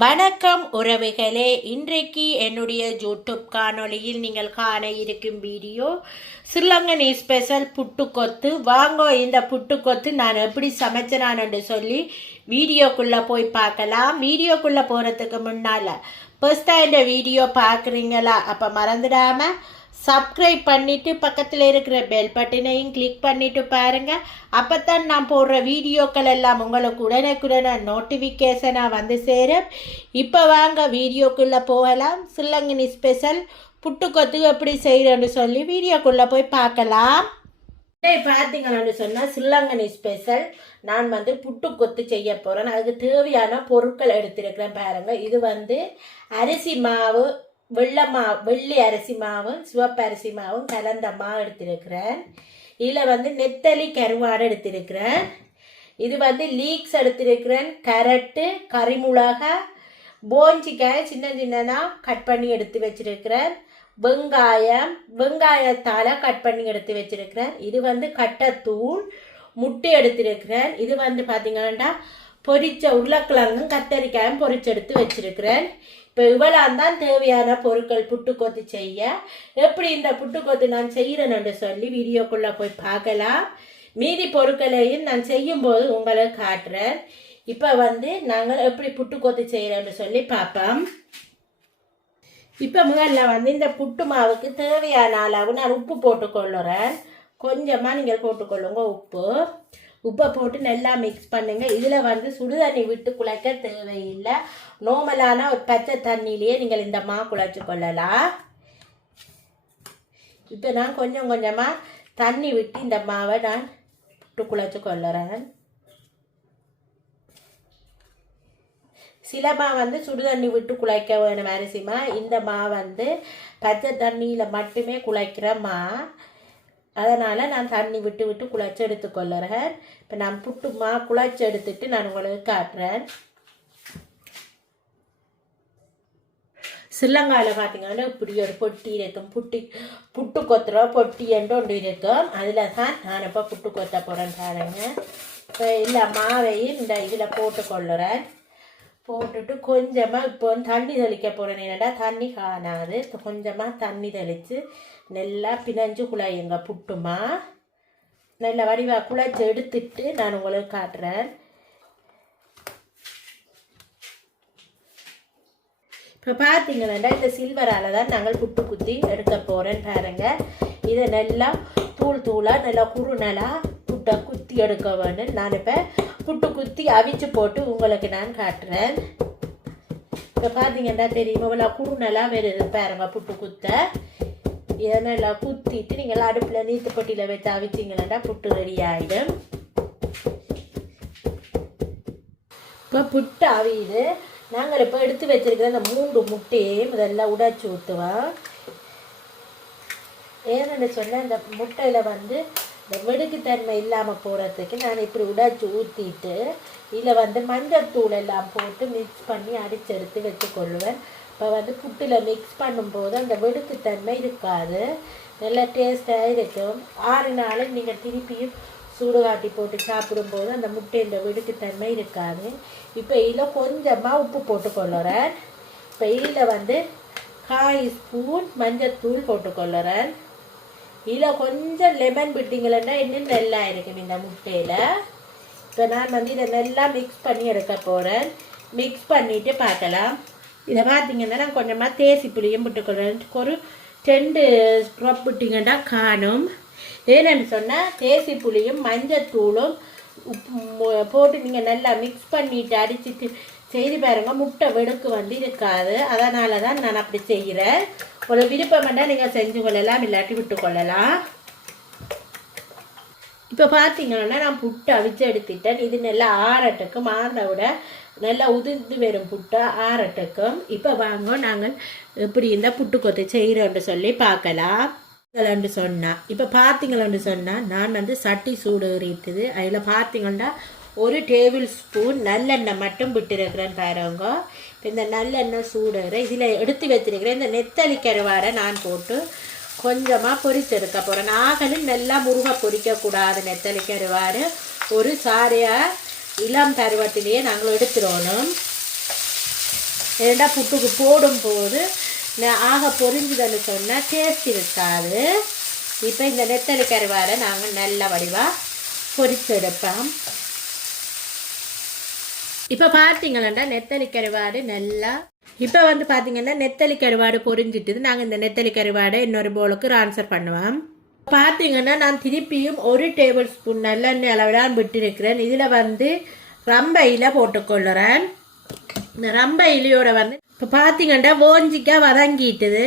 வணக்கம் உறவுகளே. இன்றைக்கு என்னுடைய யூடியூப் காணொளியில் நீங்கள் காண இருக்கும் வீடியோ ஸ்ரீலங்கனி ஸ்பெஷல் புட்டுக்கொத்து. வாங்க இந்த புட்டுக்கொத்து நான் எப்படி சமைச்சனான்னு சொல்லி வீடியோக்குள்ளே போய் பார்க்கலாம். வீடியோக்குள்ளே போகிறதுக்கு முன்னால் ஃபர்ஸ்ட்டாக இந்த வீடியோ பார்க்குறீங்களா? அப்போ மறந்துடாமல் சப்ஸ்கிரைப் பண்ணிவிட்டு பக்கத்தில் இருக்கிற பெல் பட்டனையும் கிளிக் பண்ணிவிட்டு பாருங்கள் அப்போ தான் நான் போடுற வீடியோக்கள் எல்லாம் உங்களுக்கு உடனுக்குடனே நோட்டிஃபிகேஷனாக வந்து சேரும். இப்போ வாங்க வீடியோக்குள்ளே போகலாம். சில்லங்கினி ஸ்பெஷல் புட்டுக்கொத்து எப்படி செய்கிறேன்னு சொல்லி வீடியோக்குள்ளே போய் பார்க்கலாம். இன்னைக்கு பார்த்தீங்கன்னு சொன்னால் சில்லங்கனி ஸ்பெஷல் நான் வந்து புட்டு கொத்து செய்ய போகிறேன் அதுக்கு தேவையான பொருட்கள் எடுத்திருக்கிறேன் பாருங்கள் இது வந்து அரிசி மாவு வெள்ளை மா வெள்ளி அரிசி மாவும் சிவப்பு அரிசி மாவும் கலந்த மாவு எடுத்திருக்கிறேன். இதில் வந்து நெத்தலி கருவாடு எடுத்திருக்கிறேன். இது வந்து லீக்ஸ் எடுத்திருக்கிறேன். கரட்டு கறிமிளகா போஞ்சிக்காய் சின்ன சின்னதாக கட் பண்ணி எடுத்து வச்சிருக்கிறேன். வெங்காயம் வெங்காயத்தால் கட் பண்ணி எடுத்து வச்சிருக்கிறேன். இது வந்து கட்டத்தூள் முட்டை எடுத்திருக்கிறேன். இது வந்து பார்த்தீங்கன்னா பொரிச்ச உருளைக்கிழங்கும் கத்தரிக்காயும் பொரிச்செடுத்து வச்சிருக்கிறேன். இப்போ இவ்வளோ தான் தேவையான பொருட்கள் புட்டுக்கொத்து செய்ய. எப்படி இந்த புட்டுக்கொத்து நான் செய்கிறேன்னு சொல்லி வீடியோக்குள்ளே போய் பார்க்கலாம். மீதி பொருட்களையும் நான் செய்யும்போது உங்களுக்கு காட்டுறேன். இப்போ வந்து நாங்கள் எப்படி புட்டுக்கொத்து செய்கிறோன்னு சொல்லி பார்ப்போம். இப்போ முதல்ல வந்து இந்த புட்டு மாவுக்கு தேவையான அளவு நான் உப்பு போட்டுக்கொள்ளுறேன். கொஞ்சமாக நீங்கள் போட்டுக்கொள்ளுங்க உப்பு. உப்பை போட்டு நல்லா மிக்ஸ் பண்ணுங்கள் இதில் வந்து சுடுதண்ணி விட்டு குழைக்க தேவையில்லை. நார்மலான ஒரு பச்சை தண்ணியிலேயே நீங்கள் இந்த மா குழைச்சி கொள்ளலாம். இப்போ நான் கொஞ்சம் கொஞ்சமாக தண்ணி விட்டு இந்த மாவை நான் விட்டு குழைச்சி கொள்ளுறேன். சில மா வந்து சுடுதண்ணி விட்டு குழைக்க வேணும் அரிசிமா. இந்த மா வந்து பச்சை தண்ணியில் மட்டுமே குழைக்கிற மா. அதனால் நான் தண்ணி விட்டு விட்டு குழைச்சி எடுத்துக்கொள்ளுறேன் இப்போ நான் புட்டு மா எடுத்துட்டு நான் உங்களுக்கு காட்டுறேன். சில்லங்காயில் பார்த்தீங்கன்னா இப்படி ஒரு பொட்டி இருக்கும். புட்டி புட்டு கொத்துற பொட்டி என்று ஒன்று இருக்கும். அதில் தான் நான் இப்போ புட்டு கொத்த போகிறேன் பாருங்க. இப்போ இல்லை மாவையும் இந்த இதில் போட்டு கொள்ளுறேன். போட்டுட்டு கொஞ்சமாக இப்போ வந்து தண்ணி தெளிக்க போகிறேன் என்னடா தண்ணி காணாது. கொஞ்சமாக தண்ணி தெளித்து நல்லா பிணைஞ்சு குழையுங்க புட்டுமா. நல்ல வடிவாக குழைச்சி எடுத்துட்டு நான் உங்களுக்கு காட்டுறேன். இப்போ பார்த்தீங்கன்னா இந்த சில்வரால் தான் நாங்கள் புட்டு குத்தி எடுக்க போகிறேன் பாருங்க. இதை நல்லா தூள் தூளாக நல்லா குறுநலாக புட்டை குத்தி எடுக்க வேண்டும் நான் இப்போ புட்டு குத்தி அவிச்சு போட்டு உங்களுக்கு நான் காட்டுறேன். இப்போ பார்த்தீங்கன்னா தெரியுமா? இவ்வளோ குருணெல்லாம் வருது பாருங்க புட்டு குத்த. இதெல்லாம் குத்திட்டு நீங்கள் அடுப்பில் நீத்துப்பட்டியில் வச்சு அவிச்சிங்களா புட்டு ரெடி ஆகிடும் இப்போ புட்டு அவியுது. நாங்கள் இப்போ எடுத்து வச்சிருக்கிற அந்த மூன்று முட்டையும் முதல்ல உடைச்சி ஊற்றுவோம் ஏன்னு சொன்னால் இந்த முட்டையில் வந்து இந்த வெடுக்குத்தன்மை இல்லாமல் போகிறதுக்கு நான் இப்படி உடைச்சி ஊற்றிட்டு இதில் வந்து மஞ்சத்தூள் எல்லாம் போட்டு மிக்ஸ் பண்ணி அடித்து எடுத்து வச்சுக்கொள்ளுவேன். இப்போ வந்து புட்டில் மிக்ஸ் பண்ணும்போது அந்த வெடுக்குத்தன்மை இருக்காது. நல்லா டேஸ்ட்டாக இருக்கும். ஆறு நாளும் நீங்கள் திருப்பியும் சூடுகாட்டி போட்டு சாப்பிடும்போது அந்த முட்டையின் வெடுக்குத்தன்மை இருக்காது. இப்போ இதில் கொஞ்சமாக உப்பு போட்டுக்கொள்ளுறேன். இப்போ இதில் வந்து காய் ஸ்பூன் மஞ்சத்தூள் போட்டுக்கொள்ளுறேன். இதில் கொஞ்சம் லெமன் விட்டிங்களா இன்னும் நல்லா இருக்கும் இந்த முட்டையில். இப்போ நான் வந்து இதை நல்லா மிக்ஸ் பண்ணி எடுக்க போகிறேன் மிக்ஸ் பண்ணிவிட்டு பார்க்கலாம். இதை பார்த்தீங்கன்னா நான் கொஞ்சமாக தேசி புளியும் போட்டுக்கொள்கிறேன் ஒரு ரெண்டு ட்ராப் விட்டிங்கன்னா காணும். ஏன்னு சொன்னால் தேசி புளியும் மஞ்சத்தூளும் உப் போட்டு நீங்கள் நல்லா மிக்ஸ் பண்ணிட்டு அடிச்சுட்டு செய்து பாருங்க முட்டை வெடுக்கு வந்து இருக்காது. அதனால தான் நான் அப்படி செய்கிறேன். ஒரு விருப்பம் நீங்கள் செஞ்சு கொள்ளலாம் இல்லாட்டி விட்டு கொள்ளலாம். இப்போ பார்த்தீங்கன்னா நான் புட்டு அவிச்சு எடுத்துட்டேன் இது நல்லா ஆறட்டுக்கும் ஆறின விட நல்லா உதிர்ந்து வரும் புட்டு ஆறட்டுக்கும். இப்போ வாங்க நாங்கள் எப்படி இந்த புட்டு கொத்து செய்கிறோன்னு சொல்லி பார்க்கலாம். ன்னு சொன்னால் இப்போ பார்த்தீங்களன்னு சொன்னால் நான் வந்து சட்டி சூடு இருக்குது அதில் பார்த்தீங்கன்னா ஒரு டேபிள் ஸ்பூன் நல்லெண்ணெய் மட்டும் விட்டுருக்கிறேன் பாருங்க. இப்போ இந்த நல்லெண்ணெய் சூடுற இதில் எடுத்து வச்சிருக்கிறேன். இந்த நெத்தலி கருவாடை நான் போட்டு கொஞ்சமாக பொரித்து எடுக்க போகிறேன் நாகலும் நல்லா முருக பொரிக்கக்கூடாது நெத்தலி கருவாடு. ஒரு சாரியாக இளம் பருவத்திலேயே நாங்கள் எடுத்துடணும். ஏண்டா புட்டுக்கு போடும்போது ஆக பொரிஞ்சுதுன்னு சொன்னால் டேஸ்ட் இருக்காது. இப்போ இந்த நெத்தலி கருவாடை நாங்கள் நல்ல வடிவாக பொரிச்செடுப்போம். இப்போ பார்த்தீங்களா நெத்தலி கருவாடு நல்லா இப்போ வந்து பார்த்தீங்கன்னா நெத்தலி கருவாடு பொரிஞ்சிட்டுது. நாங்கள் இந்த நெத்தலி கருவாடை இன்னொரு போலுக்கு ஆன்சர் பண்ணுவோம். பார்த்தீங்கன்னா நான் திருப்பியும் ஒரு டேபிள் ஸ்பூன் நல்லெண்ணெய் அளவிடான் விட்டுருக்கிறேன். இதில் வந்து ரம்பையில் இலை போட்டுக்கொள்ளுறேன். இந்த ரம்ப இலையோட வந்து இப்போ பார்த்தீங்கன்னா ஓஞ்சிக்காய் வதங்கிட்டுது.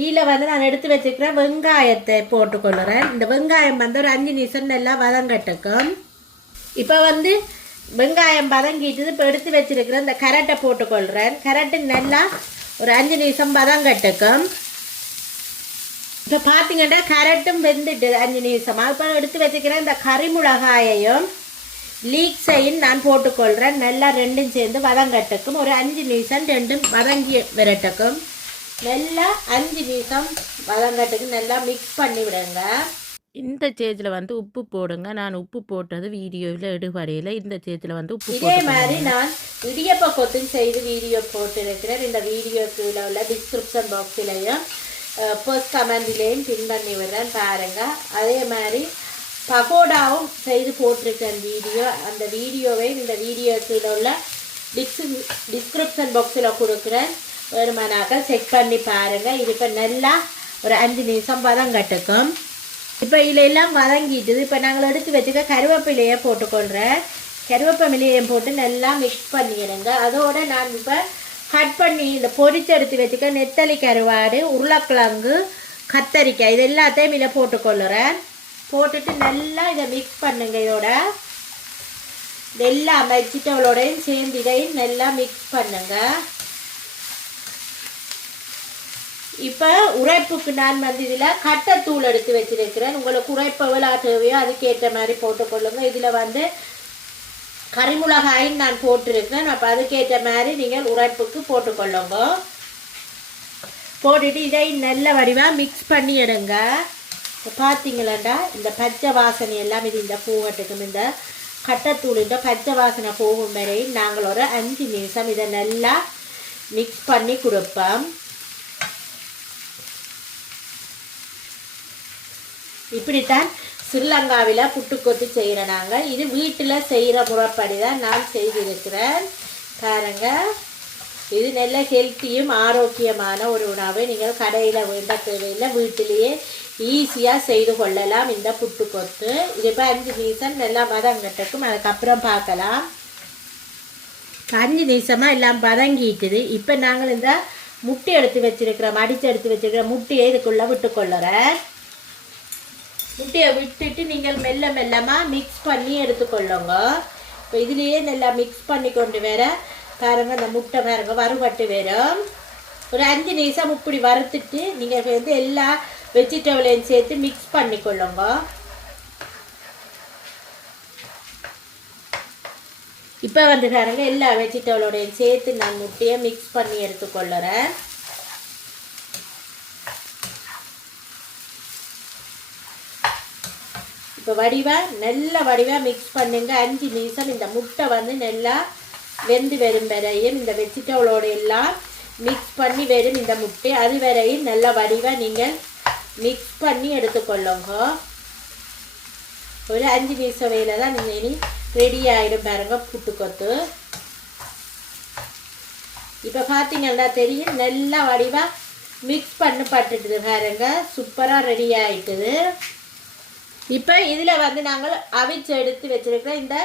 இதில் வந்து நான் எடுத்து வச்சுக்கிறேன் வெங்காயத்தை போட்டுக்கொள்ளுறேன். இந்த வெங்காயம் வந்து ஒரு அஞ்சு நிமிஷம் நல்லா வதங்கட்டுக்கும் இப்போ வந்து வெங்காயம் பதங்கிட்டு இப்போ எடுத்து வச்சிருக்கிற இந்த கரட்டை போட்டுக்கொள்கிறேன் கரட்டு நல்லா ஒரு அஞ்சு நிமிஷம் பதங்கட்டுக்கும் இப்போ பார்த்தீங்கன்னா கரட்டும் வெந்துட்டு அஞ்சு நிமிஷமாக இப்போ எடுத்து வச்சுக்கிறேன் இந்த கறிமுளகாயையும் லீக்ஸையும் நான் போட்டுக்கொள்கிறேன் நல்லா ரெண்டும் சேர்ந்து வதங்கட்டுக்கும் ஒரு அஞ்சு நிமிஷம் ரெண்டும் வதங்கி விரட்டுக்கும் நல்லா அஞ்சு நிமிஷம் வதங்கட்டுக்கு நல்லா மிக்ஸ் பண்ணி விடுங்க. இந்த ஸ்டேஜில் வந்து உப்பு போடுங்க. நான் உப்பு போட்டது வீடியோவில் எடுபடையில் இந்த ஸ்டேஜில் வந்து உப்பு இதே மாதிரி நான் இடியப்ப கொத்தும் செய்து வீடியோ போட்டிருக்கிறேன். இந்த வீடியோக்கு உள்ள டிஸ்கிரிப்ஷன் பாக்ஸ்லையும் ஃபர்ஸ்ட் கமெண்ட்லேயும் பின் பண்ணி விடுறேன் பாருங்க. அதே மாதிரி பகோடாவும் செய்து போட்டிருக்கேன் வீடியோ. அந்த வீடியோவை இந்த வீடியோக்கு உள்ள டிஸ்க் டிஸ்கிரிப்ஷன் பாக்ஸில் கொடுக்குறேன். வேணுமானாக்கள் செக் பண்ணி பாருங்கள் இது இப்போ நல்லா ஒரு அஞ்சு நிமிஷம் பதம் கட்டுக்கும். இப்போ இதில் எல்லாம் வதங்கிட்டுது. இப்போ நாங்கள் எடுத்து வச்சுக்க கருவேப்பிலையை போட்டுக்கொள்கிறேன் கருவேப்பிலையும் போட்டு நல்லா மிக்ஸ் பண்ணிடுங்க. அதோட நான் இப்போ கட் பண்ணி இந்த பொரிச்சு எடுத்து வச்சுக்க நெத்தலி கருவாடு உருளைக்கிழங்கு கத்தரிக்காய் இது எல்லாத்தையும் இதில் போட்டுக்கொள்ளுறேன். போட்டுட்டு நல்லா இதை மிக்ஸ் பண்ணுங்க இதோட. எல்லா வெஜிடபிளோடையும் சேர்ந்து இதையும் நல்லா மிக்ஸ் பண்ணுங்க. இப்போ உரைப்புக்கு நான் வந்து இதில் கட்டத்தூள் எடுத்து வச்சிருக்கிறேன். உங்களுக்கு உரைப்பு எவ்வளோ தேவையோ அதுக்கேற்ற மாதிரி போட்டுக்கொள்ளுங்க இதில் வந்து கறிமிளகாயும் நான் போட்டிருக்கேன் அப்போ அதுக்கேற்ற மாதிரி நீங்கள் உரைப்புக்கு போட்டுக்கொள்ளுங்க போட்டுட்டு இதை நல்ல வடிவாக மிக்ஸ் பண்ணி எடுங்க. பார்த்தீங்களாண்டா இந்த பச்சை வாசனை எல்லாம் இது இந்த பூவட்டுக்கும் இந்த கட்டத்தூளின்ற பச்சை வாசனை போகும் வரை நாங்கள் ஒரு அஞ்சு நிமிஷம் இதை நல்லா மிக்ஸ் பண்ணி கொடுப்போம். இப்படித்தான் ஸ்ரீலங்காவில் புட்டுக்கொத்து செய்கிற நாங்கள் இது வீட்டில் செய்கிற முறைப்படி தான் நான் செய்திருக்கிறேன். பாருங்க. இது நல்ல ஹெல்த்தியும் ஆரோக்கியமான ஒரு உணவு. நீங்கள் கடையில் வேண்ட தேவையில்லை வீட்டிலேயே ஈஸியாக செய்து கொள்ளலாம் இந்த புட்டுக்கொத்து. இது இப்போ அஞ்சு நிமிஷம் நல்லா வதங்கட்டுக்கும் அதுக்கப்புறம் பார்க்கலாம். அஞ்சு நிமிஷமாக எல்லாம் வதங்கிட்டுது இப்போ நாங்கள் இந்த முட்டை எடுத்து வச்சிருக்கிறோம் அடித்து எடுத்து வச்சிருக்கிற முட்டையை இதுக்குள்ளே விட்டுக்கொள்ளுறேன் முட்டையை விட்டுட்டு நீங்கள் மெல்ல மெல்லமாக மிக்ஸ் பண்ணி எடுத்துக்கொள்ளுங்க. இப்போ இதுலேயே நல்லா மிக்ஸ் பண்ணி கொண்டு வர பாருங்க அந்த முட்டை பாருங்க வறுபட்டு வரும். ஒரு அஞ்சு நிமிஷம் இப்படி வறுத்துட்டு நீங்கள் வந்து எல்லா வெஜிடபிளையும் சேர்த்து மிக்ஸ் பண்ணிக்கொள்ளுங்க. இப்போ வந்து பாருங்க எல்லா வெஜிடபிளோடையும் சேர்த்து நான் முட்டையை மிக்ஸ் பண்ணி எடுத்துக்கொள்ளுறேன். இப்போ வடிவை நல்ல வடிவாக மிக்ஸ் பண்ணுங்க. அஞ்சு நிமிஷம் இந்த முட்டை வந்து நல்லா வெந்து வரும் வரையும் இந்த வெஜிடபிளோட எல்லாம் மிக்ஸ் பண்ணி வரும் இந்த முட்டை. அது வரையும் நல்ல வடிவாக நீங்கள் மிக்ஸ் பண்ணி எடுத்துக்கொள்ளுங்க. ஒரு அஞ்சு நிமிஷம் வேலை தான் நீங்கள் இனி ரெடி ஆகிடும் பாருங்க புட்டுக்கொத்து. இப்போ பார்த்தீங்கன்னா தெரியும் நல்லா வடிவாக மிக்ஸ் பண்ணி பட்டுட்டுது பாருங்க. சூப்பராக ரெடி ஆயிட்டுது. இப்போ இதில் வந்து நாங்கள் அவிச்சு எடுத்து வச்சுருக்கிற இந்த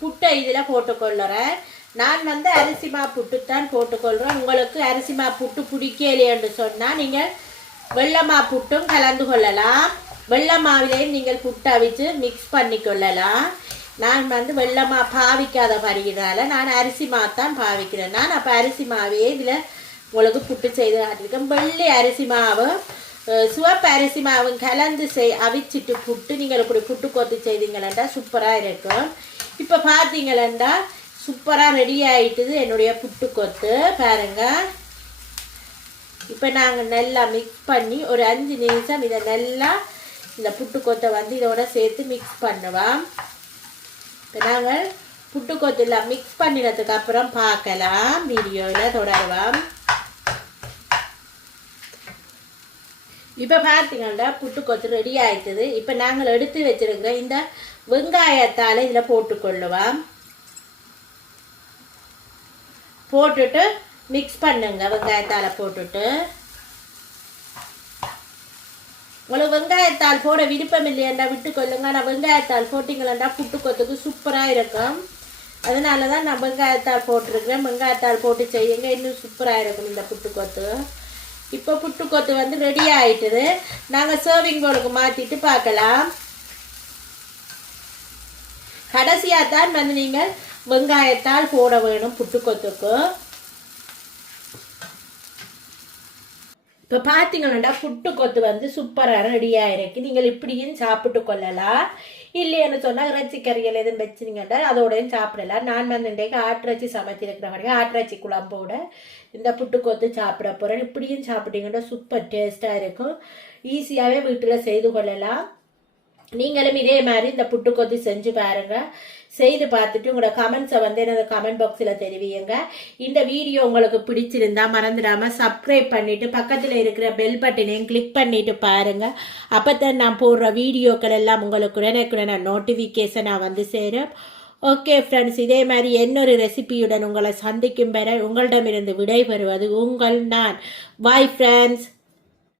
புட்டை இதில் போட்டுக்கொள்ளுறேன். நான் வந்து அரிசிமா புட்டு தான் போட்டுக்கொள்கிறேன் உங்களுக்கு அரிசி மா புட்டு பிடிக்கலையேன்னு சொன்னால் நீங்கள் வெள்ளமா புட்டும் கலந்து கொள்ளலாம். வெள்ளை மாவிலையும் நீங்கள் புட்டு அவிச்சு மிக்ஸ் பண்ணி கொள்ளலாம் நான் வந்து வெள்ளமா பாவிக்காத பருகினால நான் அரிசி மாத்தான் பாவிக்கிறேன். நான் அப்போ அரிசி மாவையே இதில் உங்களுக்கு புட்டு செய்து காட்டியிருக்கேன். வெள்ளை அரிசி மாவு அஹ், சிவப்பு அரிசி மாவும் கலந்து செய் அவிச்சிட்டு புட்டு நீங்கள் இப்படி புட்டு கொத்து செய்தீங்களா சூப்பராக இருக்கும் இப்போ பார்த்தீங்களா சூப்பராக ரெடி ஆகிட்டுது என்னுடைய புட்டு கொத்து பாருங்க இப்போ நாங்கள் நல்லா மிக்ஸ் பண்ணி ஒரு அஞ்சு நிமிஷம் இதை நல்லா இந்த புட்டு கொத்தை வந்து இதோட சேர்த்து மிக்ஸ் பண்ணுவோம் இப்போ நாங்கள் புட்டுக்கொத்துலாம் மிக்ஸ் பண்ணினதுக்கு அப்புறம் பார்க்கலாம் வீடியோவில் தொடருவோம் இப்போ பார்த்தீங்கன்னா புட்டுக்கொத்து ரெடி ஆகிட்டது இப்போ நாங்கள் எடுத்து வச்சுருக்கிற இந்த வெங்காயத்தால் இதில் போட்டுக்கொள்ளுவோம் போட்டுட்டு மிக்ஸ் பண்ணுங்க வெங்காயத்தால் போட்டுட்டு. உங்களுக்கு வெங்காயத்தால் போட விருப்பம் இல்லையாண்டா விட்டு கொள்ளுங்க. ஆனால் வெங்காயத்தால் போட்டிங்களாண்டா புட்டுக்கொத்துக்கு சூப்பராக இருக்கும். அதனால தான் நான் வெங்காயத்தால் போட்டிருக்கிறேன். வெங்காயத்தால் போட்டு செய்யுங்க இன்னும் சூப்பராக இருக்கும் இந்த புட்டுக்கொத்து இப்போ புட்டுக்கொத்து வந்து ரெடி ஆகிட்டுது நாங்கள் சர்விங் போலுக்கு மாற்றிட்டு பார்க்கலாம். கடைசியாக தான் வந்து நீங்கள் வெங்காயத்தால் போட வேணும் புட்டுக்கொத்துக்கு. இப்போ பார்த்தீங்கன்னா புட்டுக்கொத்து வந்து சூப்பராக ரெடியாக இருக்கு நீங்கள் இப்படியும் சாப்பிட்டு கொள்ளலாம். இல்லைன்னு சொன்னால் இறைச்சி கறிகள் எதுவும் வச்சுனீங்கன்னா அதோடையும் சாப்பிடலாம். நான் வந்து இன்றைக்கு ஆட்டிறைச்சி சமைச்சிருக்கிறவங்க ஆட்டிறைச்சி குழம்போட இந்த புட்டுக்கொத்து சாப்பிட போகிறேன் இப்படியும் சாப்பிட்டீங்கன்னா சூப்பர் டேஸ்ட்டாக இருக்கும். ஈஸியாகவே வீட்டில் செய்து கொள்ளலாம். நீங்களும் இதே மாதிரி இந்த புட்டுக்கொத்தி செஞ்சு பாருங்கள் செய்து பார்த்துட்டு உங்களோட கமெண்ட்ஸை வந்து எனது கமெண்ட் பாக்ஸில் தெரிவியுங்க. இந்த வீடியோ உங்களுக்கு பிடிச்சிருந்தா மறந்துடாமல் சப்ஸ்கிரைப் பண்ணிவிட்டு பக்கத்தில் இருக்கிற பெல் பட்டனையும் கிளிக் பண்ணிவிட்டு பாருங்கள் அப்போ தான் நான் போடுற வீடியோக்கள் எல்லாம் உங்களுக்கு உடனே நோட்டிஃபிகேஷனாக வந்து சேரும். ஓகே ஃப்ரெண்ட்ஸ் இதே மாதிரி இன்னொரு ரெசிபியுடன் உங்களை சந்திக்கும் பெற உங்களிடமிருந்து விடைபெறுவது உங்கள் நான். Bye friends